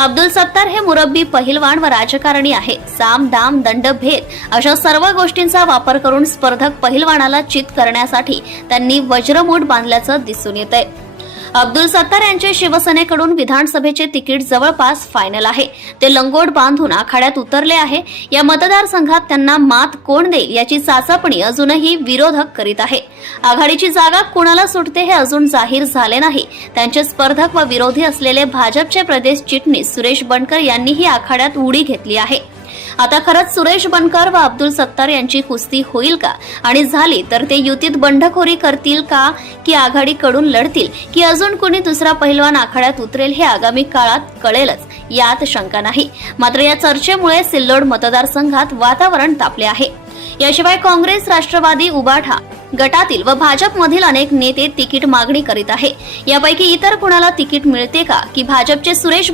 अब्दुल सत्तार हे मुरब्बी पहिलवान व राजकारणी आहे. साम दाम दंड भेद अशा सर्व गोष्टींचा वापर करून स्पर्धक पहिलवानाला चित करण्यासाठी त्यांनी वज्रमूठ बांधल्याचं दिसून येतंय. अब्दुल सत्तार यांचे शिवसेनेकडून विधानसभेचे तिकीट जवळपास फायनल आहे. ते लंगोट बांधून आखाड्यात उतरले आहे. या मतदारसंघात त्यांना मात कोण देईल याची चाचपणी अजूनही विरोधक करीत आहे. आघाडीची जागा कोणाला सुटते हे अजून जाहीर झाले नाही. त्यांचे स्पर्धक व विरोधी असलेले भाजपचे प्रदेश चिटणीस सुरेश बनकर यांनीही आखाड्यात उडी घेतली आहे. आता खरंच सुरेश बनकर व अब्दुल सत्तार यांची कुस्ती होईल का, आणि झाली तर ते युतीत बंडखोरी करतील का, की आघाडीकडून लढतील, की अजून कोणी दुसरा पहिलवान आखाड्यात उतरेल हे आगामी काळात कळेलच, यात शंका नाही. मात्र या चर्चेमुळे सिल्लोड मतदारसंघात वातावरण तापले आहे. याशिवाय काँग्रेस, राष्ट्रवादी, उबाठा गटातील व भाजपमधील अनेक नेते तिकीट मागणी करीत आहे. यापैकी इतर कुणाला तिकीट मिळते का, की भाजपचे सुरेश